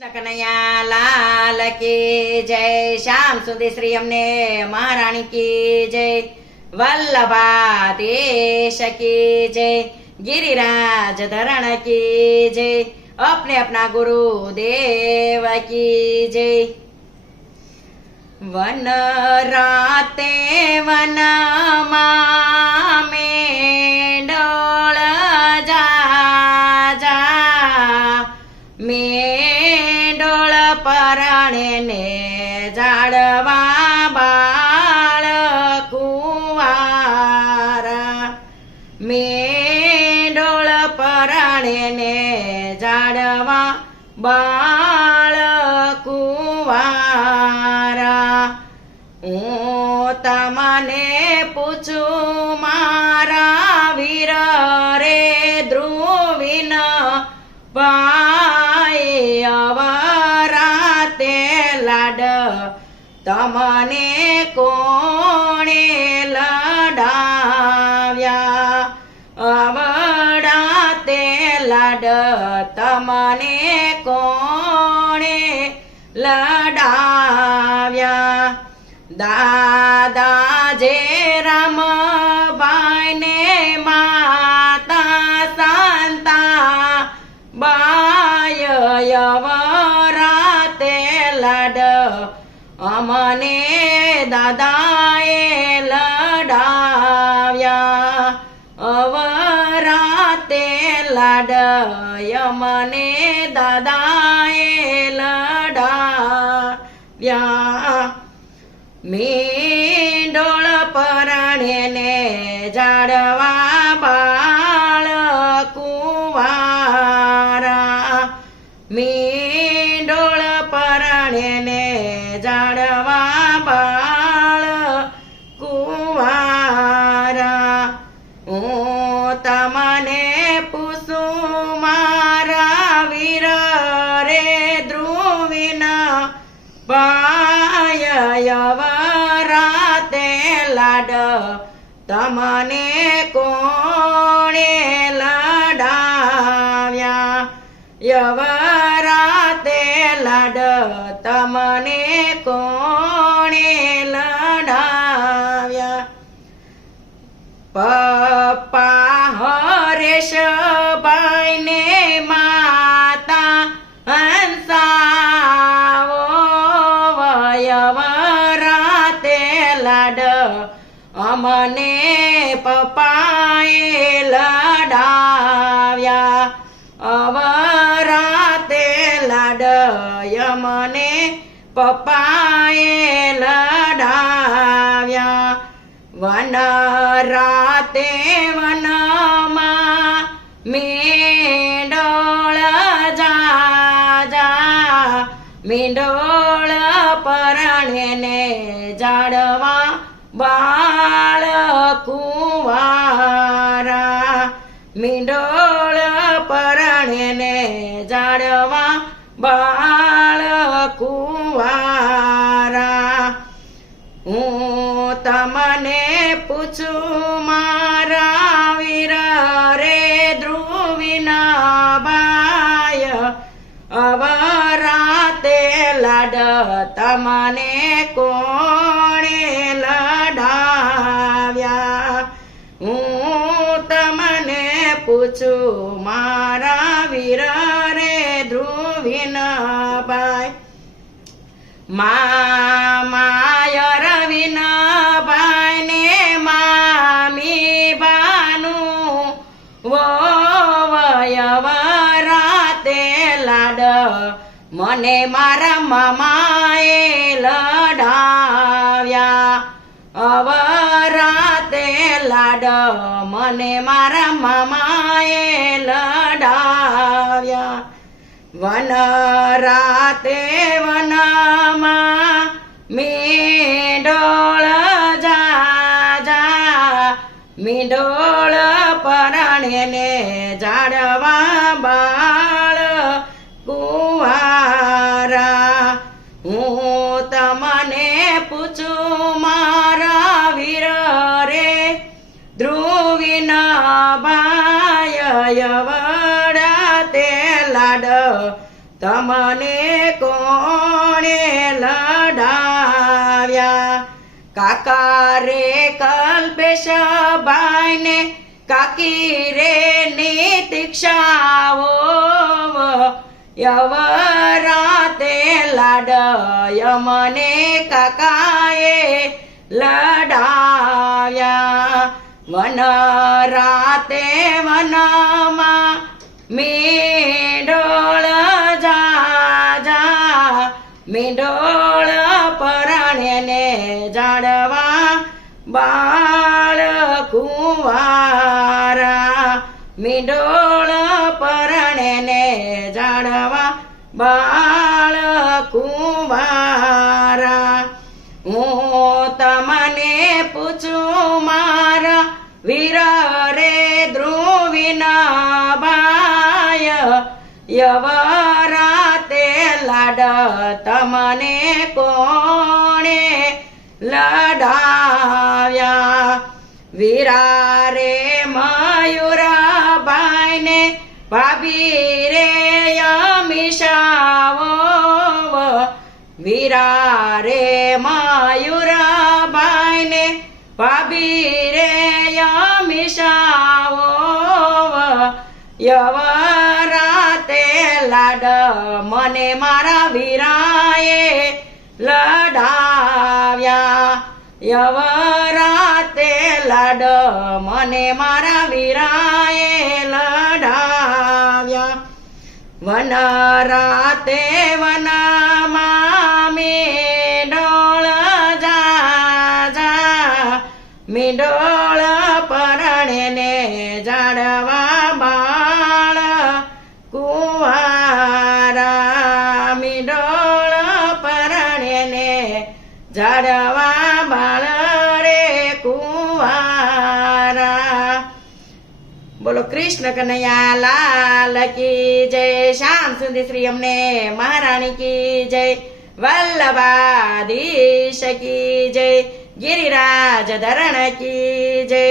કૃષ્ણ કનૈયા લાલ કી જય શ્યામ સુધી શ્રી અમને મહારાણી કી જય વલ્લભા દેશ કી જય ગિરિરાજ ધરણ કી જય અપને અપના ગુરુ દેવ કી જય વન રાતે વનમાં મેં જા જા મેં પરણે ને જાડવા બાળ કુવારા. મેંડોળ પરણે ને જાડવા બાળ તમને કોણે લડાવ્યા? અવડાતે લાડ તમને કોણે લડાવ્યા અમને દાદાએ લડાવ્યા. અવરાતે લાડ મને દાદાએ લડાવ્યા. મીંડોળ પરણે ને જાડવા પાયવરાતે લાડ તમને કોણે લડાવ્યા? યવરાતે લાડ તમને કોણે લડાવ્યા? અમને પપાએ લડાવ્યા. અવરાતે લાડ યમને પપાએ લડાવ્યા. વન રાતે વનમાં મેડોળ જા મેડોળ પરણે ને જાડવા જાડવા બાળ કુવારા. હું તમને પૂછું, મારા વીર રે ધ્રુવિના બાય અવરાતે લાડ, તમને કોણે પૂછું મારા વીર રે ધ્રુવિના બાય મામાય રવિના ભાઈને મામી ભાનુ. વયવરાતે લાડ, મને મારા મામાએ લાડ, મને મારા મામાએ લડાવ્યા. વન રાતે વનમાં મીડોળ જા જા મીંડોળ પરણે ને જાડવા બાળ તમને કોણે લડાવ્યા? કાકા રે કલ્પેશ ભાઈને કાકી રે નીતિક્ષાઓ, યવરાતે લાડય મને કાકાએ લડાવ્યા. વન રાતે વનમાં ને જાડવા બાળ કુંવારા. મીંડોળ પરણે ને જાડવા બાળ કુંવારા. હું તમને પૂછું મારા વીર રે ધ્રુવિના બાય યવરાતે લાડ તમને કોણે લડાવ્યા? વિરારે મયુરા ભાઈને ભાભી રે અમીષાવો વિરારે મયુરા ભાઈને ભાભી રે અમીષાવો યવરાતે લાડ, મને મારા વીરાએ લડાવ્યા. યવરાતે લાડ, મને મારા વીરાએ લડાવ્યા. વન રાતે વનમાં મીંડોળ બોલો કૃષ્ણ કનૈયા, લાલ કી જય, શ્યામ સુંદર શ્રી અમને મહારાણી કી જય, વલ્લભાધીશ કી જય, ગિરિરાજ ધરણ કી જય.